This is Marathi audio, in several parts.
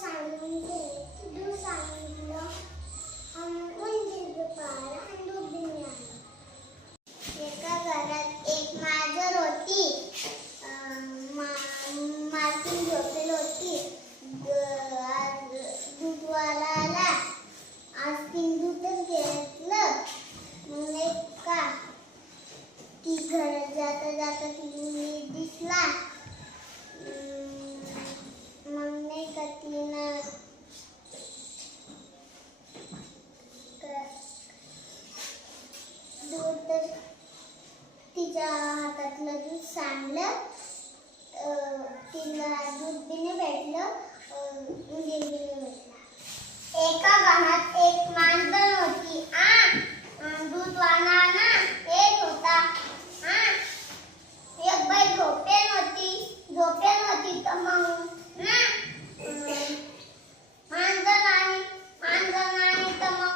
sandığı dur sandığı onun bir para andu dünyada सांडलं तिला दूध भेटलं उंदीर भेटला. एका गावात एक मांजर होती आ अं, दूध वाहणारा एक होता आ एक बाई झोपेल होती झोपेल होती तर मग ना अं, मांजर आणि मांजर आणि तर मग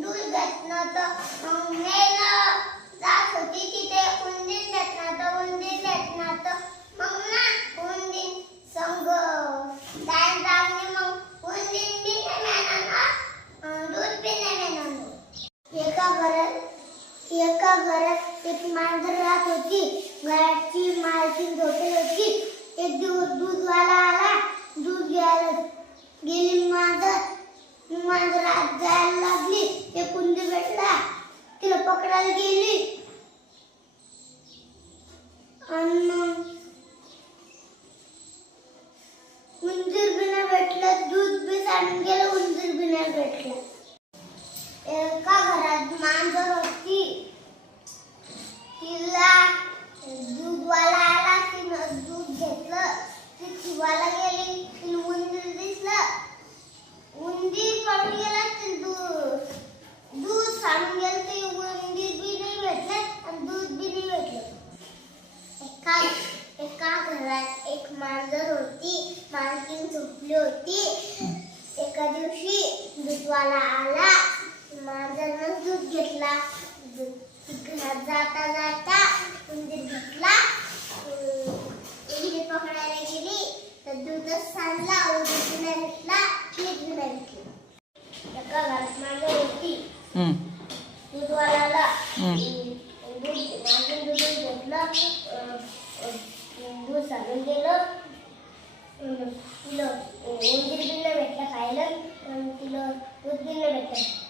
दूध घेतलं तर मग नेलं जात होती तिथे उंदीर घेतला तर उंदीर घेतला तर मग ना उंदीर संग जाय जाऊन मग उंदीर बी नाही मिळणार अं, दूध बी नाही मिळणार एका घरात एका घरात एक मांजर राहत होती. घराची मालकीन झोपेल होती. एक दिवस दूधवाला आला. दूध घ्यायला गेली. मांजर मांजर आत जायला लागली. एक कुंदी भेटला. तिला पकडायला गेली. आणि मग उंदीर बी भेटलं. दूध बी सांडून गेलं उंदीर बिना भेटलं. एका घरात मांजर तिला दूध वाला आला तिनं दूध घेतलं. ती शिवाला गेली तिला उंदीर दिसलं. उंदीर पडून गेला ते दूध. दूध सांडून गेलं ते उंदीर बी नाही भेटलं आणि दूध बी नाही भेटलं. एका एका घरात एक मांजर होती मालकीन झोपली होती. एका दिवशी दूधवाला आला मांजरनं दूध घेतला दूध घरात जाता जाता उंदीर घेतला अं, उंदीर पकडायला गेली तर मीठ बी नाही भेटलं एका घरात होती. दूधवाल्याला दूध माझं दूध घेतलं दूध गेलं तिला उंदीर बी नाही भेटलं खायला तिला दूध बी नाही भेटलं.